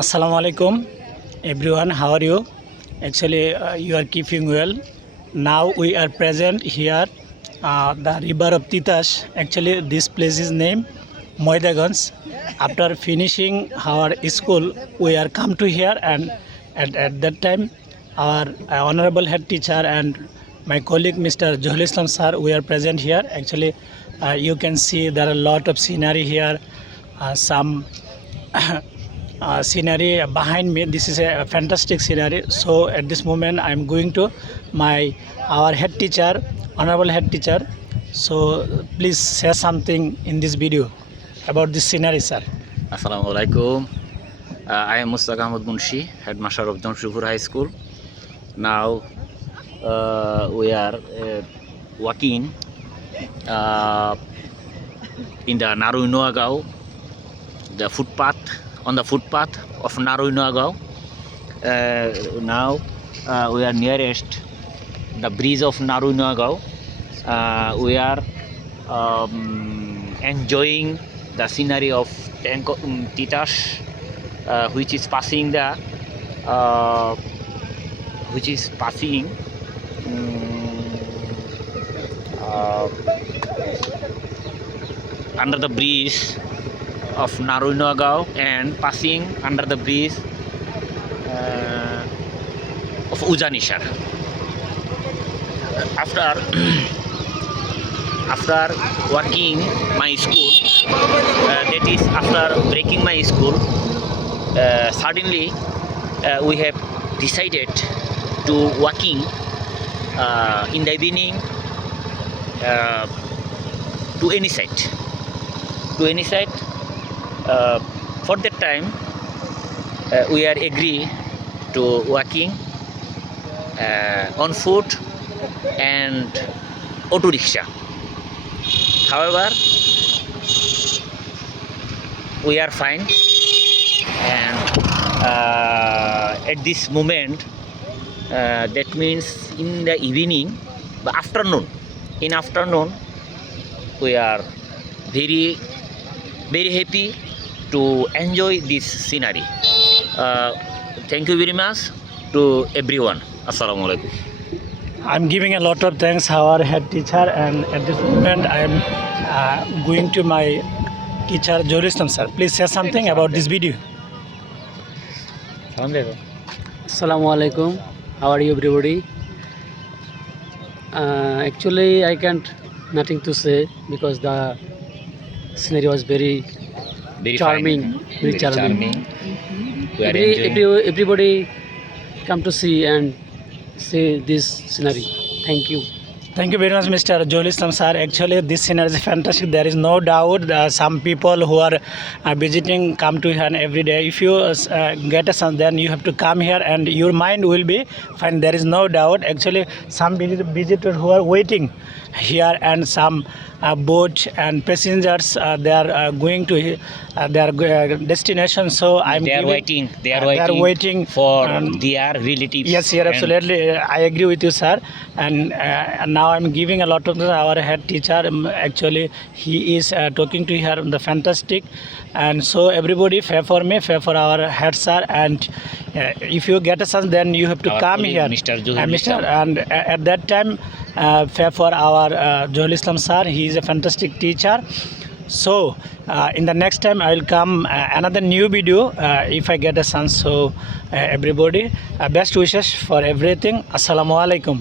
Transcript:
Assalamu alaikum everyone, how are you? Actually, you are keeping well. Now we are present here, the river of Titash. Actually, this place is named Moidaganj. After finishing our school, we are come to here, and at that time, our honorable head teacher and my colleague Mr. Johul Islam sir, we are present here. Actually, you can see there are a lot of scenery here, some scenery behind me. This is a fantastic scenery. So at this moment I am going to our head teacher, honorable head teacher. So please say something in this video about this scenery, sir. Assalamu alaikum. I am Mustaq Ahmad Munshi, headmaster of Jamshedpur High School. Now we are walking in the Narui Noagao, the footpath, on the footpath of Narui Noagao. Now we are nearest the bridge of Narui Noagao. We are enjoying the scenery of Titash, which is passing under the bridge of Narui Noagao and passing under the bridge of Ujanishar. After working my school, that is after breaking my school, suddenly we have decided to walking in the evening to any site. For that time, we are agree to walking on foot and auto rickshaw. However, we are fine, and at this moment, that means in the evening, the afternoon. In afternoon, we are very happy to enjoy this scenery. Thank you very much to everyone. Assalamu alaikum. I'm giving a lot of thanks our head teacher, and at this moment I am going to my teacher Johul Islam sir. Please say something about this video. Assalamu alaikum. How are you, everybody? Actually, I can't nothing to say because the scenery was very charming, Fine. very charming. We are enjoying. Everybody come to see and see this scenery. Thank you. Thank you very much, Mr. Johul Islam sir. Actually, this scenery is fantastic. There is no doubt. Some people who are visiting come to here every day. If you get a chance, then you have to come here, and your mind will be fine. There is no doubt. Actually, some visitors who are waiting here, and some boat and passengers they are going to their destination. So They are waiting waiting for their relatives. Yes, you're absolutely. I agree with you, sir. And now I'm giving a lot of our head teacher. Actually, he is talking to her the fantastic, and so everybody favor me, favor our head sir. And if you get a chance, then you have to Our come colleague, here, Mr. Johul Islam. And at that time, favor our Johul Islam sir. He is a fantastic teacher. So in the next time I will come another new video if I get a chance. So everybody, best wishes for everything. Assalamu alaikum.